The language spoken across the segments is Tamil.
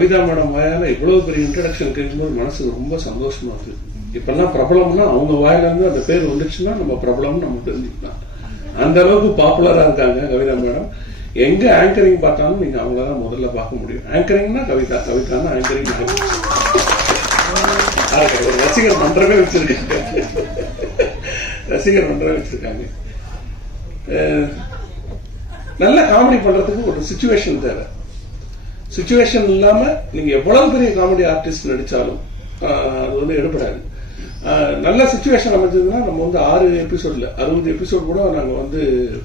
கவிதா மேடம் வாயால இவ்வளவு பெரிய இன்ட்ரடக்ஷன் கேட்கும்போது மனசுக்கு ரொம்ப சந்தோஷமா இருக்கு. இப்பெல்லாம் பிரபலம்னா அவங்க வாயிலிருந்து அந்த பேர் வந்துச்சுன்னா நம்ம பிரபலம்னு நம்ம தெரிஞ்சுக்கலாம். அந்த அளவுக்கு பாப்புலரா இருக்காங்க கவிதா மேடம். எங்க ஆங்கரிங் பார்த்தாலும் நீங்க அவங்கள தான் முதல்ல பார்க்க முடியும். ஆங்கரிங்னா கவிதா கவிதானா ஆங்கரிங் ஒரு ரசிகர் மன்றமே வச்சிருக்காங்க. ரசிகர் மன்றமே வச்சிருக்காங்க. நல்ல காமெடி பண்றதுக்கு ஒரு சுச்சுவேஷன் தேவை. சுச்சுவேஷன் இல்லாம நீங்க எவ்வளவு பெரிய காமெடி ஆர்டிஸ்ட் நடிச்சாலும் அது வந்து எடுபடாது. நல்ல சுச்சுவேஷன் அமைஞ்சதுன்னா நம்ம வந்து ஆறு எபிசோட்ல அறுபது எபிசோட் கூட நாங்க வந்து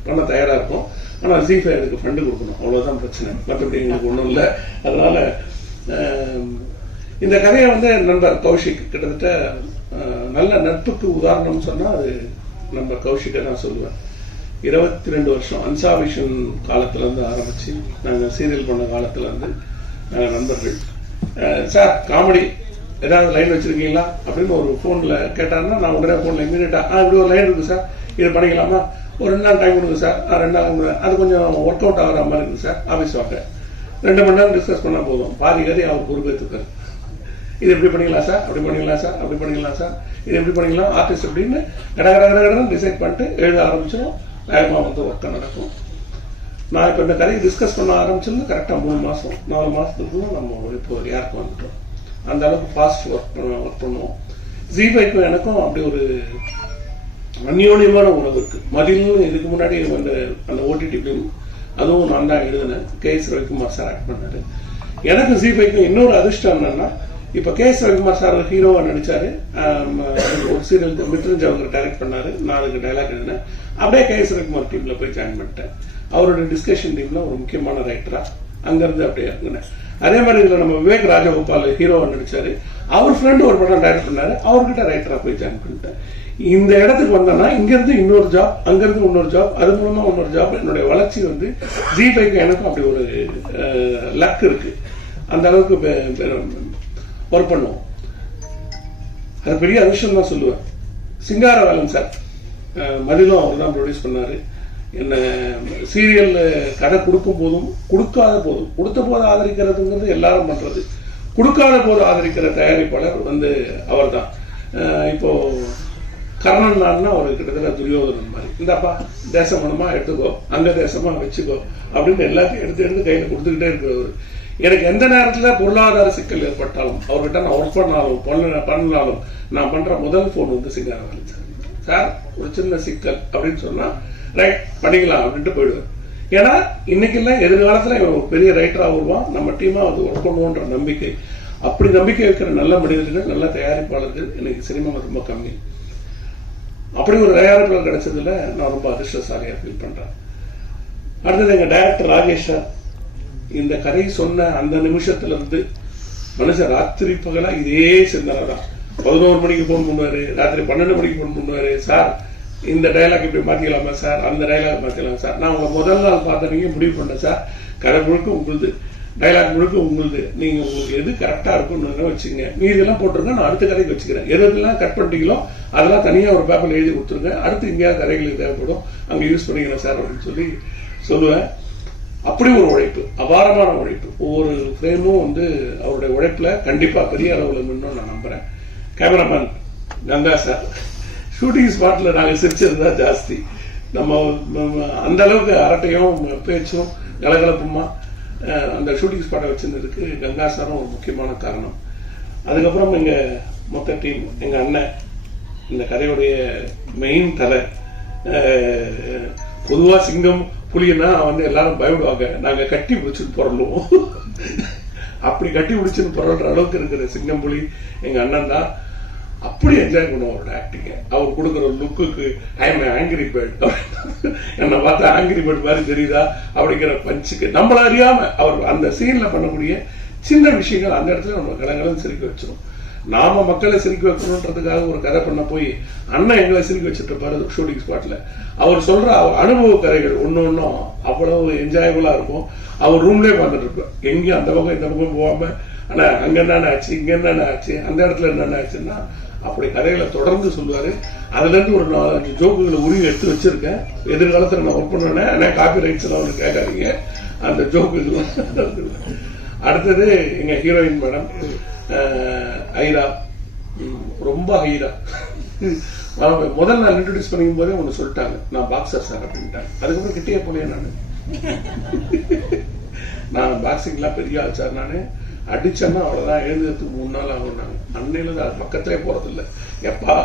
பண்ண தயாரா இருக்கோம் ஆனா ஜீஃபை அதுக்கு ஃபண்டு கொடுக்கணும். அவ்வளவுதான் பிரச்சனை. மற்றபடி எங்களுக்கு ஒன்றும் இல்லை. அதனால இந்த கதையை வந்து நண்பர் கௌஷிக் கிட்டத்தட்ட நல்ல நட்புக்கு உதாரணம் சொன்னா அது நம்ம கௌஷிக்கை நான் சொல்லுவேன். இருபத்தி ரெண்டு வருஷம் அன்சாபிஷன் காலத்துல இருந்து ஆரம்பித்து நாங்கள் சீரியல் பண்ண காலத்துல நாங்கள் நண்பர்கள் சார் காமெடி ஏதாவது லைன் வச்சுருக்கீங்களா அப்படின்னு ஒரு ஃபோனில் கேட்டாருன்னா நான் உடனே ஃபோனில் இமீடியட்டா ஆ இப்படி ஒரு லைன் இருக்குது சார் இது பண்ணிக்கலாமா ஒரு ரெண்டு நாள் டைம் கொடுங்க சார் ஆ, ரெண்டு நாள் கொடுங்க. அது கொஞ்சம் ஒர்க் அவுட் ஆகிற மாதிரி இருக்குது சார் ஆஃபீஸ் வாங்க ரெண்டு மணி நேரம் டிஸ்கஸ் பண்ணால் போதும் பாதி கதை அவர் பொறுப்பேற்றுக்காரு இது எப்படி பண்ணிக்கலாம் சார் அப்படி பண்ணிக்கலாம் சார் அப்படி பண்ணிக்கலாம் சார் இது எப்படி பண்ணிக்கலாம் ஆர்டிஸ்ட் அப்படின்னு கட கட டிசைட் பண்ணிட்டு எழுத ஆரம்பிச்சிடும் வேகமாக வந்து ஒர்க்கை நடக்கும் நான் இப்போ இந்த கதையை டிஸ்கஸ் பண்ண ஆரம்பிச்சிருந்து கரெக்டாக மூணு மாதம் நாலு மாதத்துக்குள்ள நம்ம இப்போ ஏர்க்கு வந்துட்டோம். அந்த அளவுக்கு ஃபாஸ்ட் ஒர்க் பண்ண ஒர்க் பண்ணுவோம். ஜிபைக்கும் எனக்கும் அப்படி ஒரு அந்யோன்யமான உறவு இருக்குது மதிலும் இதுக்கு முன்னாடி அந்த அந்த ஓடிடி ஃபிலிம் அதுவும் நான் தான் எழுதினேன். K S Ravikumar sir act பண்ணாரு. எனக்கு ஜிபைக்கும் இன்னொரு அதிர்ஷ்டம் என்னன்னா இப்போ கே எஸ் ரவிக்குமார் சார் ஹீரோவா நடிச்சாரு. ஒரு சீரியல் மித்ரஞ்ச் அவங்க டைரக்ட் பண்ணாரு. நான் அதுக்கு டைலாக் எழுதினேன் அப்படியே கே எஸ் ரவிக்குமார் டீம்ல போய் ஜாயின் பண்ணிட்டேன். அவரோட டிஸ்கஷன் டீம்ல ஒரு முக்கியமான ரைட்டரா அங்கிருந்து அப்படியே இறங்கினேன். அதே மாதிரி இதுல நம்ம விவேக் ராஜகோபால் ஹீரோவா நடிச்சாரு. அவர் ஃப்ரெண்டு ஒரு படம் டைரக்ட் பண்ணாரு. அவர்கிட்ட ரைட்டரா போய் ஜாயின் பண்ணிட்டேன். இந்த இடத்துக்கு வந்தேன்னா இங்கேருந்து இன்னொரு ஜாப் அங்கேருந்து இன்னொரு ஜாப் அது மூலமா இன்னொரு ஜாப் என்னுடைய வளர்ச்சி வந்து ஜி பைக்கு எனக்கும் அப்படி ஒரு லக் இருக்கு. அந்த அளவுக்கு ஒர்க் பண்ணுவோம் அது பெரிய அதிர்ஷ்டம் தான் சொல்லுவேன். சிங்காரவேலன் சார் மதிலும் அவர் தான் ப்ரொடியூஸ் பண்ணாரு. என்ன சீரியல் கதை கொடுக்கும் போதும் கொடுக்காத போதும் கொடுத்த போது ஆதரிக்கிறதுங்கிறது எல்லாரும் பண்றது. கொடுக்காத போது ஆதரிக்கிற தயாரிப்பாளர் வந்து அவர்தான் தான். இப்போ கர்ணன் நாடுனா அவர் கிட்டத்தட்ட துரியோதனன் மாதிரி. இந்தாப்பா தேசமனமாக எடுத்துக்கோ அங்க தேசமா வச்சுக்கோ அப்படின்னு எல்லாத்தையும் எடுத்து எடுத்து கையில கொடுத்துக்கிட்டே இருக்கிறவர். எனக்கு எந்த நேரத்தில் பொருளாதார சிக்கல் ஏற்பட்டாலும் அவர்கிட்ட நான் ஒர்க் பண்ணாலும் பண்ண பண்ணாலும் நான் பண்ணுற முதல் ஃபோன் வந்து சிங்காரவேலன் சார் சார் ஒரு சின்ன சிக்கல் அப்படின்னு சொன்னால் ரைட் பண்ணிக்கலாம் அப்படின்ட்டு போயிடுவேன். ஏன்னா இன்னைக்கு இல்லை எதிர்காலத்தில் இவன் ஒரு பெரிய ரைட்டராக வருவான். நம்ம டீமாக அது ஒர்க் பண்ணுவோன்ற நம்பிக்கை. அப்படி நம்பிக்கை வைக்கிற நல்ல மனிதர்கள் நல்ல தயாரிப்பாளர்கள் எனக்கு சினிமா ரொம்ப கம்மி. அப்படி ஒரு தயாரிப்பாளர் கிடைச்சதுல நான் ரொம்ப அதிர்ஷ்டசாலியாக ஃபீல் பண்ணுறேன் அடுத்தது எங்கள் டைரக்டர் ராகேஷ் சார். இந்த கதை சொன்ன அந்த நிமிஷத்துல இருந்து மனுஷன் ராத்திரி பகலா இதே சிந்தனை தான் பதினோரு மணிக்கு போன் பண்ணுவாரு ராத்திரி பன்னெண்டு மணிக்கு போன் பண்ணுவாரு. சார் இந்த டைலாக் இப்படி மாத்திக்கலாமா சார்? அந்த டைலாக் மாத்திக்கலாம் சார்? நான் உங்களை முதல் நாள் பார்த்தனீங்க முடிவு பண்ணேன் சார் கதை முழுக்க உங்களுது. டைலாக் முழுக்க உங்களுது. நீங்க உங்களுக்கு எது கரெக்டா இருக்கும்னு வச்சுங்க. மீதி எல்லாம் போட்டிருங்க நான் அடுத்த கதைக்கு வச்சுக்கிறேன். எது எதெல்லாம் கட் பண்ணிட்டீங்களோ அதெல்லாம் தனியா ஒரு பேப்பர்ல எழுதி கொடுத்துருங்க. அடுத்து எங்கேயாவது கதைகளுக்கு தேவைப்படும் அங்க யூஸ் பண்ணிக்கிறேன் சார் அப்படின்னு சொல்லி சொல்லுவேன். அப்படி ஒரு உழைப்பு அபாரமான உழைப்பு. ஒவ்வொரு ஃப்ரேமும் வந்து அவருடைய உழைப்பில் கண்டிப்பாக பெரிய அளவில் நின்று நான் நம்புகிறேன் கேமராமேன் கங்கா சார் ஷூட்டிங் ஸ்பாட்டில் நாங்கள் சிரிச்சது தான் ஜாஸ்தி. நம்ம நம்ம அந்த அளவுக்கு அரட்டையும் பேச்சும் கலகலப்புமா அந்த ஷூட்டிங் ஸ்பாட்டை வச்சுருந்ததுக்கு கங்கா சாரும் ஒரு முக்கியமான காரணம். அதுக்கப்புறம் எங்கள் மொத்த டீம் எங்கள் அண்ணன் இந்த கதையுடைய மெயின் தலை பொதுவாக சிங்கம் புலின்னா வந்து எல்லாரும் பயப்படுவாங்க. நாங்க கட்டி பிடிச்சிட்டு புரளுவோம் அப்படி கட்டி பிடிச்சின்னு புரள்ற அளவுக்கு இருக்கிற சிங்கம் புலி எங்க அண்ணன் தான் அப்படி என்ஜாய் பண்ணுவோம் அவரோட ஆக்டிங்க அவர் கொடுக்குற லுக்குக்கு ஐ எம் ஆங்கிரி பேர்ட் என்னை பார்த்தா ஆங்கிரி பேர்ட் மாதிரி தெரியுதா? அப்படிங்கிற பஞ்சுக்கு நம்மள அறியாம அவர் அந்த சீன்ல பண்ணக்கூடிய சின்ன விஷயங்கள் அந்த இடத்துல நம்ம கலங்கலன்னு சிரிக்க வச்சிரும். நாம மக்களை சிரிக்க வைக்கணுன்றதுக்காக ஒரு கதை பண்ண போய் அண்ணன் எங்களை சிரிக்க வச்சுட்டு இருப்பாரு ஷூட்டிங் ஸ்பாட்ல அவர் சொல்ற அவர் அனுபவ கதைகள் ஒன்னு ஒன்றும் அவ்வளவு என்ஜாயபுளா இருக்கும். அவர் ரூம்லயே பார்த்துட்டு இருப்பார். எங்கேயும் அந்த பக்கம் இந்த பக்கம் போகாம ஆனா அங்க என்னென்ன ஆச்சு இங்க என்னென்ன ஆச்சு அந்த இடத்துல என்னென்ன ஆச்சுன்னா அப்படி கதைகளை தொடர்ந்து சொல்லுவாரு. அதுல இருந்து ஒரு நாலஞ்சு ஜோக்குகளை உருவி எடுத்து வச்சிருக்கேன். எதிர்காலத்துல நான் ஒர்க் பண்ணுவேன் ஆனா காப்பி ரைட்ஸ் எல்லாம் ஒன்று கேட்காதீங்க. அந்த ஜோக்குகள் அடுத்தது எங்க ஹீரோயின் மேடம் ஐரா ரொம்ப ஹைரா. முதல் நாள் இன்ட்ரடியூஸ் பண்ணிக்கும் போதே ஒன்று சொல்லிட்டாங்க. நான் பாக்ஸர் சார் அப்படின்ட்டாங்க. அதுக்கப்புறம் கிட்டே போலையே நான். நான் பாக்ஸிங்லாம் பெரிய ஆள் சார் நான். அடிச்சேன்னா அவ்வளோதான் எழுதுறதுக்கு மூணு நாள் ஆகும் நாங்கள் அன்னையில அது பக்கத்திலே போகிறதில்ல எப்பா?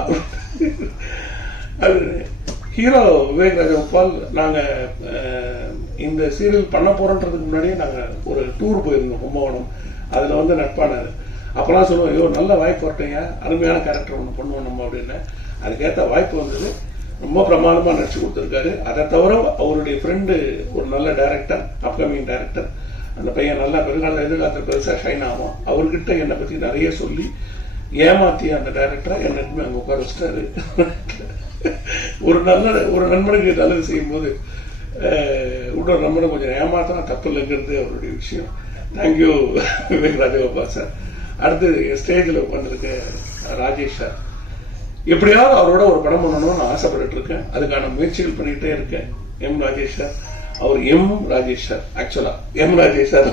அது ஹீரோ விவேக் ராஜகோபால் நாங்கள் இந்த சீரியல் பண்ண போகிறோன்றதுக்கு முன்னாடியே நாங்கள் ஒரு டூர் போயிருந்தோம் கும்பகோணம். அதில் வந்து நட்பானார். அப்போலாம் சொல்லுவோம் ஐயோ நல்ல வாய்ப்பு வரட்டையா? அருமையான கேரக்டர் ஒன்று பண்ணுவோம் நம்ம அப்படின்னு. அதுக்கேற்ற வாய்ப்பு வந்தது. ரொம்ப பிரமாதமாக நடிச்சு கொடுத்துருக்காரு. அதை தவிர அவருடைய ஃப்ரெண்டு ஒரு நல்ல டேரக்டர் அப்கமிங் டேரக்டர் அந்த பையன் நல்லா பெருகால எதிர்காலத்தில் பெருசாக ஷைன் ஆகும் அவர்கிட்ட என்னை பற்றி நிறைய சொல்லி ஏமாத்தி அந்த டேரக்டரை என்னைக்குமே அங்கே உட்கார வச்சிட்டாரு. ஒரு நல்ல ஒரு நண்பனுக்கு நல்லது செய்யும்போது அஹ், இன்னொரு நண்பனை கொஞ்சம் ஏமாத்தினா தப்பு இல்லைங்கிறது அவருடைய விஷயம். Thank you Vivek Rajagopal sir. அடுத்து ஸ்டேஜில் உட்காந்துருக்க ராஜேஷ் சார் எப்படியாவது அவரோட ஒரு படம் பண்ணணும்னு ஆசைப்பட்டுட்டு இருக்கேன். அதுக்கான முயற்சிகள் பண்ணிகிட்டே இருக்கேன். எம் ராஜேஷ் சார் அவர் எம் ராஜேஷ் சார் ஆக்சுவலா எம் ராஜேஷ் சார்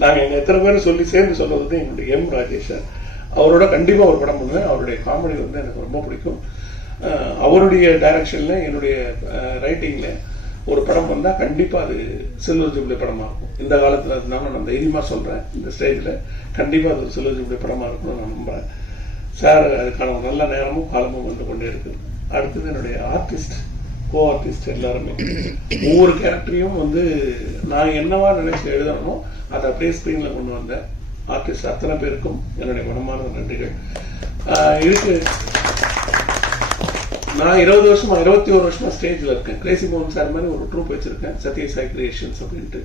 நாங்கள் எங்கள் எத்தனை பேரும் சொல்லி சேர்ந்து சொல்றது எங்களுடைய எம் ராஜேஷ் சார் அவரோட கண்டிப்பாக ஒரு படம் பண்ணுவேன். அவருடைய காமெடி வந்து எனக்கு ரொம்ப பிடிக்கும். அவருடைய டைரக்ஷன்ல என்னுடைய ரைட்டிங்ல ஒரு படம் வந்தால் கண்டிப்பாக அது சில்வர் ஜூப்ளி படமாக இருக்கும். இந்த காலத்தில் இருந்தாலும் நான் தைரியமாக சொல்கிறேன் இந்த ஸ்டேஜில் கண்டிப்பாக அது ஒரு சில்வர் ஜூப்ளி படமாக இருக்கும்னு நான் நம்புறேன். சார் அதுக்கான ஒரு நல்ல நேரமும் காலமும் வந்து கொண்டே இருக்குது அடுத்தது என்னுடைய ஆர்டிஸ்ட் கோ ஆர்டிஸ்ட் எல்லாருமே. ஒவ்வொரு கேரக்டரையும் வந்து நான் என்னவா நினைச்சு எழுதணுமோ அதை அப்படியே ஸ்க்ரீனில் கொண்டு வந்தேன். ஆர்டிஸ்ட் அத்தனை பேருக்கும் என்னுடைய மனமான நன்றிகள். இருக்கு நான் இருபது வருஷமா இருபத்தி ஒரு வருஷமா ஸ்டேஜ்ல இருக்கேன். கிரேசி மோகன் சார் மாதிரி ஒரு ட்ரூப் வச்சிருக்கேன் சத்யசாய் கிரியேஷன்ஸ் அப்படின்ட்டு.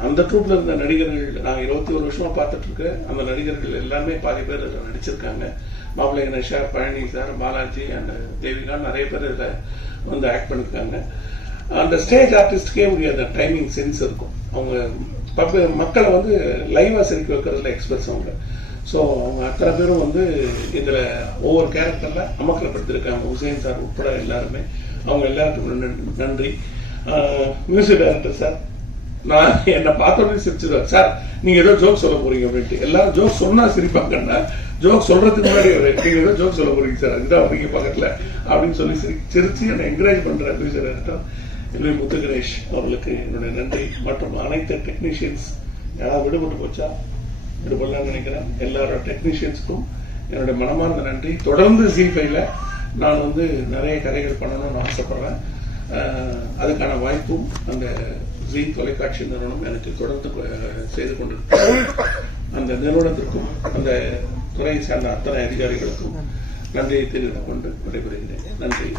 அந்த ட்ரூப்ல இருந்த நடிகர்கள் நான் இருபத்தி ஒரு வருஷமா பார்த்துட்டு இருக்கேன் அந்த நடிகர்கள் எல்லாமே பாதி பேர் இதில் நடிச்சிருக்காங்க. மாப்பிள்ளை கணேஷா பழனி சார் பாலாஜி அண்ட் தேவிகா நிறைய பேர் இதில் வந்து ஆக்ட் பண்ணியிருக்காங்க அந்த ஸ்டேஜ் ஆர்டிஸ்டுக்கே முடியாத அந்த டைமிங் சென்ஸ் இருக்கும். அவங்க பப்ப- மக்களை வந்து லைவா சிரிக்க வைக்கிறதுல எக்ஸ்பர்ட்ஸ் அவங்க. ஸோ அவங்க அத்தனை பேரும் வந்து இதில் ஒவ்வொரு கேரக்டரில் அமக்கலப்படுத்திருக்காங்க. உசேன் சார் உட்பட எல்லாருமே. அவங்க எல்லாருக்கும் நன்றி. மியூசிக் டைரக்டர் சார் நான் என்னை பார்த்தோன்னே சிரிச்சிருவேன். சார் நீங்க ஏதோ ஜோக் சொல்ல போறீங்க அப்படின்ட்டு. எல்லாரும் ஜோக் சொன்னா சிரிப்பாங்கன்னா ஜோக் சொல்றதுக்கு முன்னாடி நீங்க ஏதோ ஜோக் சொல்ல போறீங்க சார் அதுதான் வரீங்க பக்கத்துல அப்படின்னு சொல்லி சிரி சிரிச்சு என்னை என்கரேஜ் பண்ற மியூசிக் டைரக்டர் எல்வி முத்துகணேஷ் அவர்களுக்கு என்னுடைய நன்றி. மற்றும் அனைத்து டெக்னீஷியன்ஸ் யாராவது விடுபட்டு போச்சா? விடுபடலாம்னு நினைக்கிறேன். எல்லாரோட டெக்னீஷியன்ஸ்க்கும் என்னுடைய மனமார்ந்த நன்றி. தொடர்ந்து ஜி ஃபைவ்ல நான் வந்து நிறைய கதைகள் பண்ணணும்னு ஆசைப்படுறேன். அதுக்கான வாய்ப்பும் அந்த ஜி தொலைக்காட்சி நிறுவனம் எனக்கு தொடர்ந்து செய்து கொண்டிருக்கிறது. அந்த நிறுவனத்திற்கும் அந்த துறையை சார்ந்த அத்தனை அதிகாரிகளுக்கும் நன்றியை தெரிவித்துக் கொண்டு விடைபெறுகிறேன். நன்றி.